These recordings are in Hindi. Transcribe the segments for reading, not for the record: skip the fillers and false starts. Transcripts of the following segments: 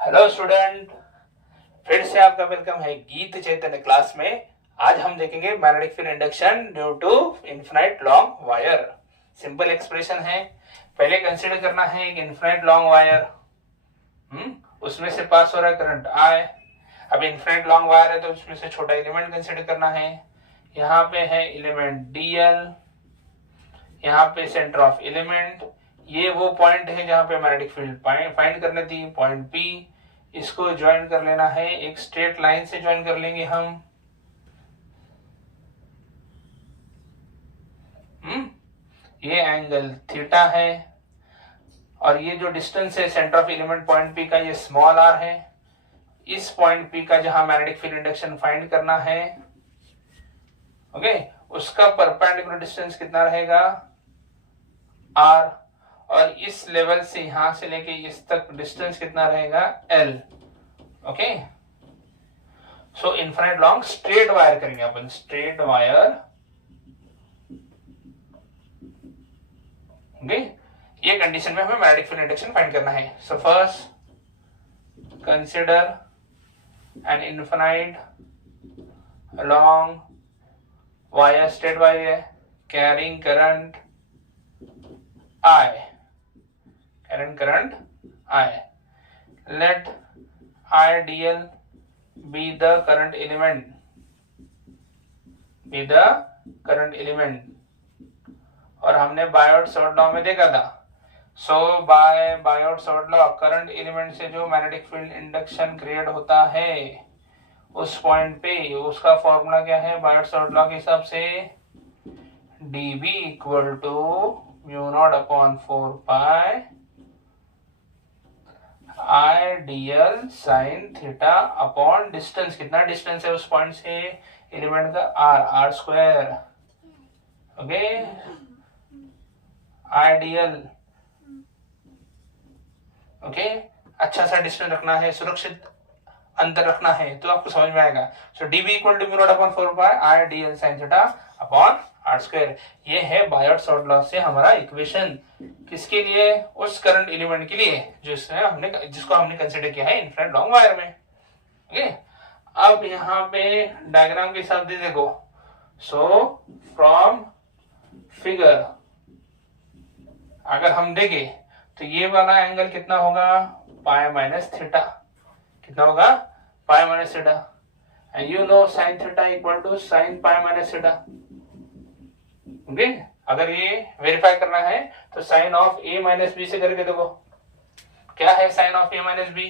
हेलो स्टूडेंट, फिर से आपका वेलकम है गीत चैतन्य क्लास में। आज हम देखेंगे magnetic field induction due to infinite long wire. Simple expression है। पहले कंसीडर करना है एक इनफिनाइट लॉन्ग वायर, उसमें से पास हो रहा है करंट I। अब इनफिनाइट लॉन्ग वायर है तो उसमें से छोटा एलिमेंट कंसीडर करना है। यहाँ पे है एलिमेंट DL, यहाँ पे सेंटर ऑफ एलिमेंट। ये वो पॉइंट है जहां पे मैग्नेटिक फील्ड फाइंड करनी थी, पॉइंट P। इसको ज्वाइन कर लेना है, एक स्ट्रेट लाइन से ज्वाइन कर लेंगे हम। ये एंगल थीटा है और ये जो डिस्टेंस है centre of element point P का, ये स्मॉल r है। इस पॉइंट P का जहां मैग्नेटिक फील्ड इंडक्शन फाइंड करना है, ओके, उसका परपेंडिकुलर डिस्टेंस कितना रहेगा r, और इस लेवल से यहां से लेके इस तक डिस्टेंस कितना रहेगा L। ओके, सो इनफिनिट लॉन्ग स्ट्रेट वायर करेंगे अपन, स्ट्रेट वायर। ओके, ये कंडीशन में हमें मैग्नेटिक फील्ड इंडक्शन फाइंड करना है। So first consider N infinite long wire, straight wire carrying current I, current I. Let IDL be the current element, और हमने बायोट-सॉर्ट लॉ में देखा था। So by Biot Savart law current element से जो मैग्नेटिक फील्ड इंडक्शन क्रिएट होता है उस पॉइंट पे, उसका फॉर्मूला क्या है बायोट-सॉर्ट लॉ के हिसाब से, dB equal to mu naught upon 4 pi I dl sine theta upon distance. कितना डिस्टेंस है उस पॉइंट से एलिमेंट का, r square. Okay, I dl, okay, अच्छा सा डिस्टेंस रखना है, सुरक्षित अंतर रखना है तो आपको समझ में आएगा। So dB equal to mu naught upon 4 pi I dl sine theta upon r square. ये है बायोट-सॉर्ट लॉ से हमारा इक्वेशन। किसके लिए? उस करंट एलिमेंट के लिए जिसको हमने कंसीडर किया है इनफिनिट लॉन्ग वायर में। ओके, अब यहाँ पे डायग्राम के हिसाब से देखो। सो फ्रॉम फिगर अगर हम देखें तो ये वाला एंगल कितना होगा, पाई माइनस थीटा। कितना होगा, pi minus theta. And you know sine theta equal to sine pi minus theta. Okay, अगर ये वेरीफाई करना है तो sine of a minus b से करके देखो। क्या है sine of a minus b,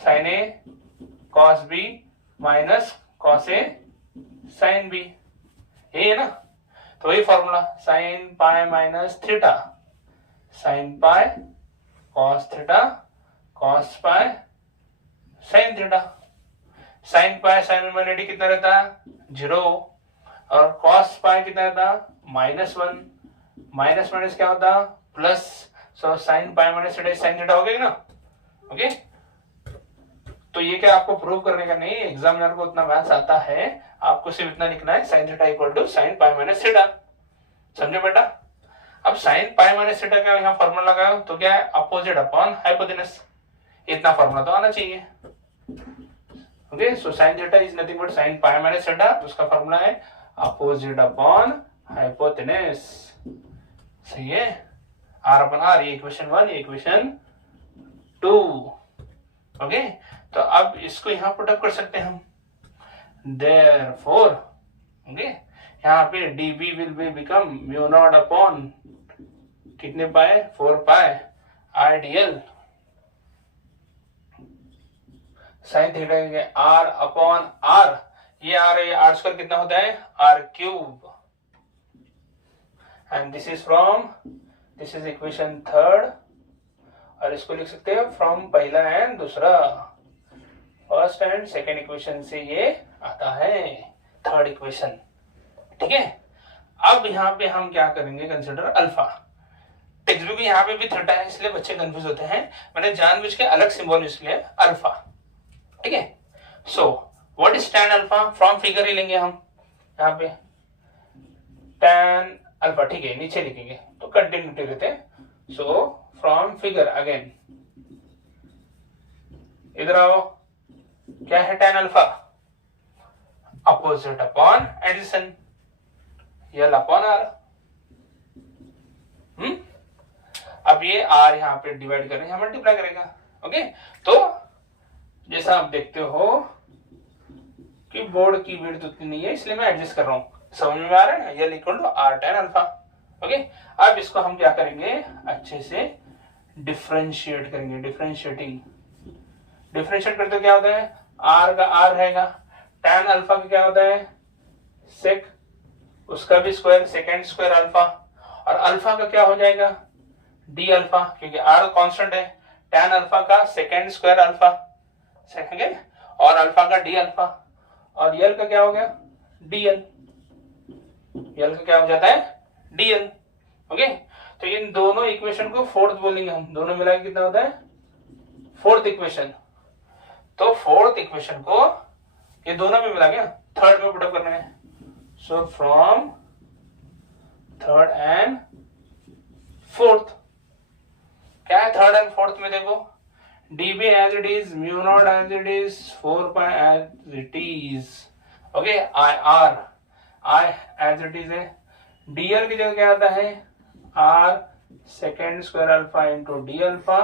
sine a cos b minus cos a sine b, यही है ना। तो वही formula, sine pi minus theta sine pi cos theta cos pi sine theta. Sine pi sign इनवर्सिटी कितना रहता है, 0, और कॉस पाई कितना रहता, -1। माइनस माइनस क्या होता, plus. So sine pi minus theta sine theta हो गई ना। ओके, तो ये क्या आपको प्रूव करने का नहीं, एग्जामिनर को उतना मैथ्स आता है, आपको सिर्फ इतना लिखना है sine theta equal to sine pi minus theta. समझो बेटा। अब साइन पाई माइनस थीटा का यहाँ फॉर्मूला लगाओ तो क्या है, अपोजिट अपॉन हाइपोटेनस। इतना फॉर्मूला तो आना चाहिए। Okay, so sine theta is nothing but sign pi minus theta, उसका फॉर्मूला है अपोजिट अपॉन हाइपोटेनस। सही है, r अपॉन r। ये इक्वेशन 1, ये इक्वेशन 2। ओके, तो अब इसको यहां पुट अप कर सकते हैं हम। देयरफॉर ओके, यहाँ पे dB will be become mu naught upon कितने पाए, 4 पाए I dl sine theta r upon r। ये r है, r स्क्वायर कितना होता है, r cube. And this is equation 3, और इसको लिख सकते हैं फ्रॉम पहला एंड दूसरा, फर्स्ट एंड सेकेंड इक्वेशन से ये आता है, थर्ड इक्वेशन। ठीक है, अब यहाँ पे हम क्या करेंगे, कंसिडर अल्फा। टेक्स्ट बुक यहाँ पे भी थीटा है इसलिए बच्चे कंफ्यूज होते हैं, मैंने जानबूझ के अलग सिंबल यूज किया है, अल्फा। ठीक है, so what is tan alpha, from figure ही लेंगे हम। यहाँ पे tan अल्फा, ठीक है, नीचे लिखेंगे तो कंटिन्यूटी रहते हैं। सो फ्रॉम फिगर अगेन इधर आओ, क्या है tan alpha, opposite upon addition, l upon r. अब ये r यहाँ पे डिवाइड कर रहे हैं, मल्टीप्लाई करेगा। ओके, तो जैसा आप देखते हो कि बोर्ड की विड्थ उतनी नहीं है, इसलिए मैं एडजस्ट कर रहा हूं। समझ में आ रहा है ना, यल equal to r tan alpha. Okay, अब इसको हम क्या करेंगे, अच्छे से डिफरेंशिएट करेंगे। डिफरेंशिएट करते क्या होता है, r का r रहेगा, tan अल्फा का क्या होता है सेक, उसका भी स्क्वायर, सेकेंड स्क्वायर अल्फा, और अल्फा का क्या हो जाएगा डी अल्फा, क्योंकि r कांस्टेंट है, tan अल्फा का सेकेंड स्क्वायर अल्फा, सेकेंड, और अल्फा का डी अल्फा, और यल का क्या हो गया डीएल, यल का क्या हो जाता है डीएल। ओके, तो इन दोनों इक्वेशन को फोर्थ बोलेंगे हम, दोनों मिला के कितना होता है फोर्थ इक्वेशन। तो फोर्थ इक्वेशन को ये दोनों में मिला के थर्ड में पुटअप करना है। So from third and fourth, क्या है थर्ड एंड फोर्थ में, देखो dB as it is, mu naught as it is, 4 pi as it is, okay, I as it is है, dl की जगह क्या आता है r second square alpha into d alpha,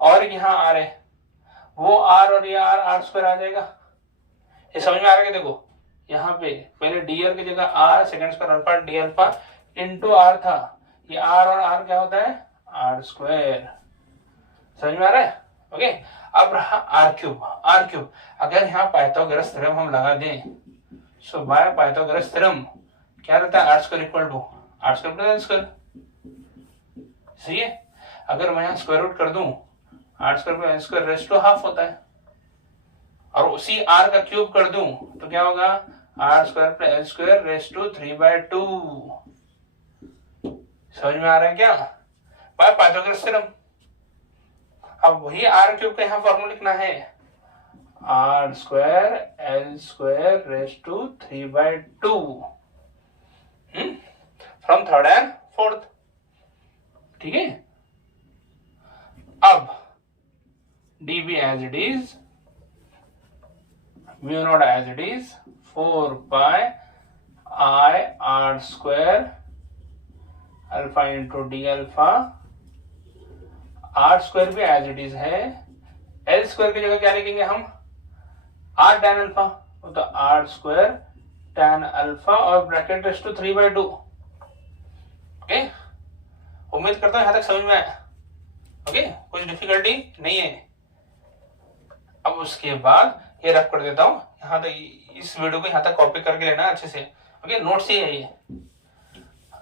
और यहाँ r है, वो r और ये r स्क्वायर आ जाएगा। ये समझ में आ रहा है, देखो यहाँ पे पहले dl की जगह r second square alpha D alpha into r था, ये r और r क्या होता है r स्क्वायर। समझ में आ रहा है। ओके, अब रहा आर क्यूब। अगर यहाँ पाइथागोरस थ्योरम हम लगा दें, सो बाय पाइथागोरस थ्योरम क्या रहता है, r square equal to r square plus l square. सही है, अगर मैं यहाँ स्क्वायर रूट कर दूं, r square plus l square raised to half होता है, और उसी आर का क्यूब कर दूं तो क्या होगा, r square plus l square raised to 3/2। समझ में आ रहा है क्या, बाय पाइथागोरस थ्योरम। अब वही आर क्यूब का यहाँ फॉर्मूला लिखना है, r square l square raise to 3/2 from third and fourth. ठीक है, अब dB as it is, mu naught as it is, 4 pi I r square alpha into d alpha, r square भी एज इट इज है, एल स्क्वायर की जगह क्या लिखेंगे हम आर टैन अल्फा, तो आर स्क्वायर टैन अल्फा और ब्रैकेट रेस टू 3/2। ओके, उम्मीद करता हूं यहां तक समझ में आया। ओके, कुछ डिफिकल्टी नहीं है। अब उसके बाद ये रख कर देता हूं यहां तक, इस वीडियो को यहां तक कॉपी करके लेना अच्छे से। ओके, नोट से है ये।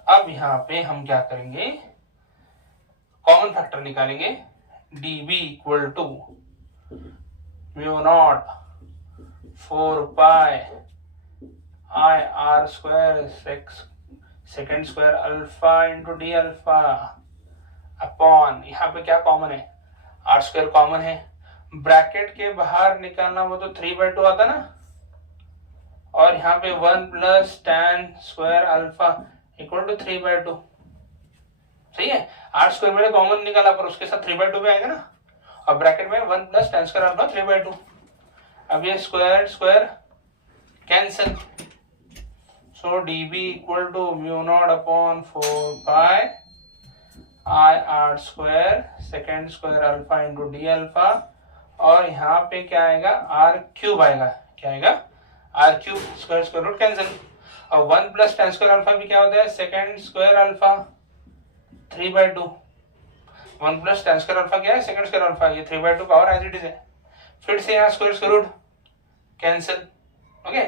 अब यहाँ पे हम क्या करेंगे, कॉमन फैक्टर निकालेंगे, dB equal to mu naught 4 pi I r square second square alpha into d alpha upon, यहाँ पे क्या कॉमन है आर स्क्वायर कॉमन है, ब्रैकेट के बाहर निकालना वो तो 3/2 आता ना, और यहाँ पे 1 plus tan square alpha equal to 3/2। सही है, आर स्क्वायर मैंने कॉमन निकाला पर उसके साथ 3/2 भी आएगा ना, और ब्रैकेट में 1 प्लस tan स्क्वायर अल्फा 3/2। अब ये square square cancel, so dB equal to mu naught upon 4 pi I r square second square alpha into d alpha, और यहाँ पे क्या आएगा आर क्यूब आएगा, क्या आएगा r cube, square square root cancel, और 1 प्लस tan स्क्वायर अल्फा भी क्या होता है second square alpha 3/2, 1 plus tan square alpha क्या है सेकेंड स्क्वायर अल्फा, ये 3/2 पावर एज इट इज है। फिर से यहाँ square square root cancel. Okay,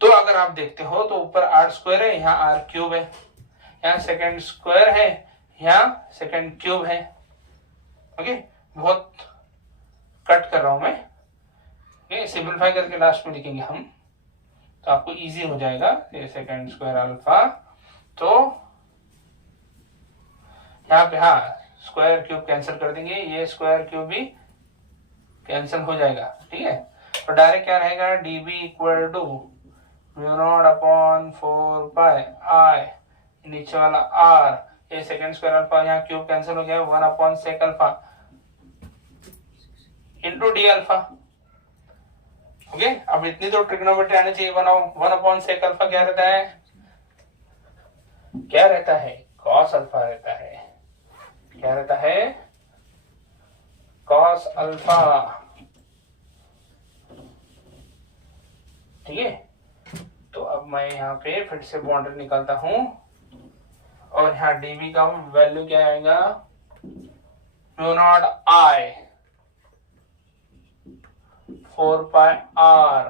तो अगर आप देखते हो तो ऊपर आर स्क्वायर है, यहाँ आर क्यूब है, यहाँ सेकेंड स्क्वायर है, यहाँ सेकेंड क्यूब है। ओके, बहुत कट कर रहा हूं मैं, ओके, सिंपलीफाई करके लास्ट में लिखेंगे हम, तो आपको इजी हो जाएगा। ये सेकेंड स्क्वायर अल्फा, तो यहाँ पे हाँ स्क्वायर क्यूब कैंसिल कर देंगे, ये स्क्वायर क्यूब भी कैंसिल हो जाएगा। ठीक है, तो डायरेक्ट क्या रहेगा dB equal to mu naught upon 4 pi I, नीचे वाला r, ये सेकेंड स्क्वायर अल्फा यहाँ क्यूब कैंसिल हो गया, 1 upon sec alpha into d alpha. Okay, अब इतनी तो ट्रिग्नोमेट्री आनी चाहिए। बनाओ 1/sec अल्फा क्या रहता है, क्या रहता है, cos अल्फा रहता है। क्या रहता है, cos अल्फा। ठीक है, तो अब मैं यहाँ पे फिर से बाउंड्री निकालता हूं और यहाँ dv का वैल्यू क्या आएगा, mu naught I 4πr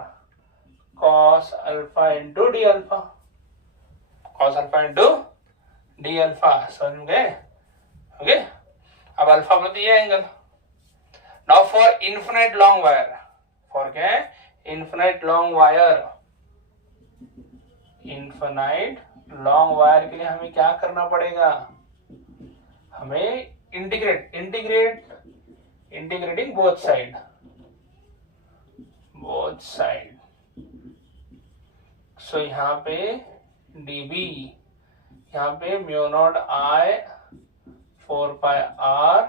cos alpha into d alpha, cos alpha into d alpha. समझ गए? ओके, अब अल्फा मतलब ये angle. Now for infinite long wire, for क्या है, infinite long wire, infinite long wire के लिए हमें क्या करना पड़ेगा, हमें इंटीग्रेटिंग बोथ साइड, सो यहाँ पे dB, यहाँ पे mu naught I 4πr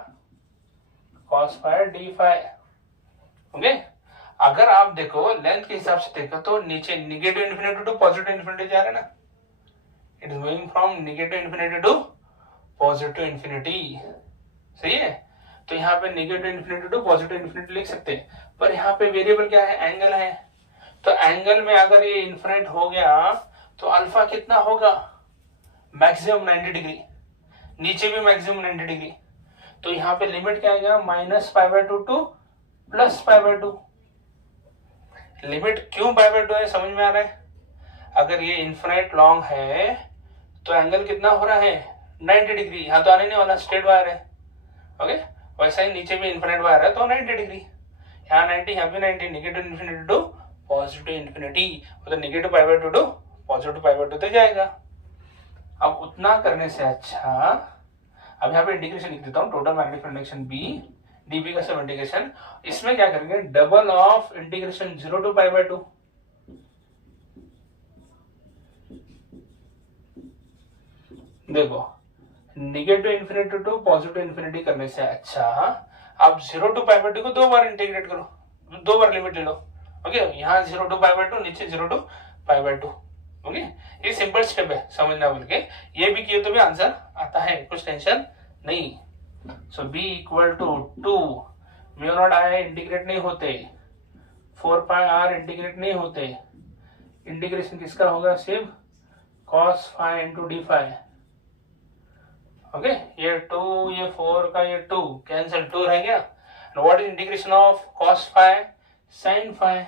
cos phi d phi. Okay, अगर आप देखो लेंथ के हिसाब से देखो तो नीचे negative infinity to positive infinity जा रहा है ना, it is moving from negative infinity to positive infinity. सही है, तो यहाँ पे negative infinity to positive infinity लिख सकते हैं, पर यहाँ पे वेरिएबल क्या है, एंगल है। तो एंगल में अगर ये इन्फिनिट हो गया तो अल्फा कितना होगा, मैक्सिमम 90 डिग्री, नीचे भी मैक्सिमम 90 डिग्री। तो यहाँ पे लिमिट क्या आएगा, -π/2 टू +π/2। लिमिट क्यों π/2 है, समझ में आ रहा है? अगर ये इन्फिनिट लॉन्ग है तो एंगल कितना हो रहा है, 90 डिग्री। यहाँ तो आने नहीं वाला, स्ट्रेट वायर है। ओके, वैसा ही नीचे भी इन्फिनिट वायर है तो 90 डिग्री, यहाँ 90, यहाँ भी 90, negative infinity to positive infinity, मतलब निगेटिव π/2 टू पॉजिटिव π/2 तक जाएगा। अब उतना करने से अच्छा, अब यहाँ पे इंटीग्रेशन लिख देता हूँ, total magnetic induction B dB का सब इंटीग्रेशन, इसमें क्या करेंगे, डबल ऑफ इंटीग्रेशन 0 टू π/2। देखो, negative infinity to positive infinity करने से अच्छा आप 0 टू π/2 को 2 बार इंटीग्रेट करो, 2 बार लिमिट ले लो। ओके, यहाँ 0 टू π/2, नीचे 0 टू π/2। ओके, ये सिंपल स्टेप है, समझना बोल के ये भी किए तो भी आंसर आता है, कुछ टेंशन नहीं। So b equal to 2 mu naught I integrate नहीं होते, 4πr इंटीग्रेट नहीं होते, इंटीग्रेशन किसका होगा, सिर्फ cos phi into d phi. Okay, ये 2, ये 4 का ये 2 कैंसिल, 2 रह गया। What is integration of cos phi sin phi,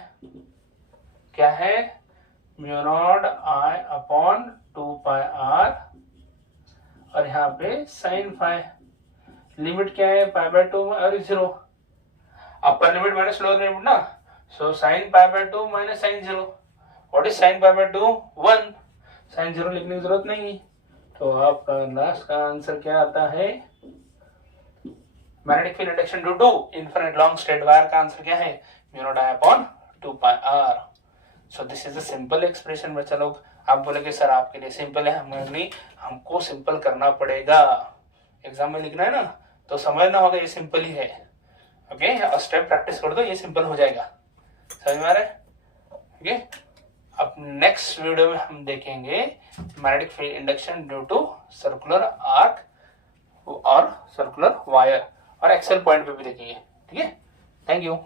क्या है, mu naught I upon 2πr, और यहाँ पे sin फाइ, लिमिट क्या है, π/2 और 0, upper limit minus lower limit ना, so sin π/2 minus sin 0। What is sin π/2, 1, sin 0 लिखने की जरूरत नहीं। तो आपका लास्ट का आंसर क्या आता है, magnetic field induction due to infinite long straight wire का आंसर क्या है, mu naught I upon 2πr। So this is a simple expression. बच्चा लोग, आप बोलेंगे सर आपके लिए सिंपल है, हमें नहीं, हमको सिंपल करना पड़ेगा, एग्जाम में लिखना है ना, तो समझना होगा ये सिंपल ही है। ओके, और स्टेप प्रैक्टिस कर दो, ये सिंपल हो जाएगा। समझ में आ रहा है? ओके, अब नेक्स्ट वीडियो में हम देखेंगे magnetic field induction due to circular arc और सर्कुलर वायर, और एक्सेल पॉइंट पे भी देखेंगे। ठीक है, थैंक यू।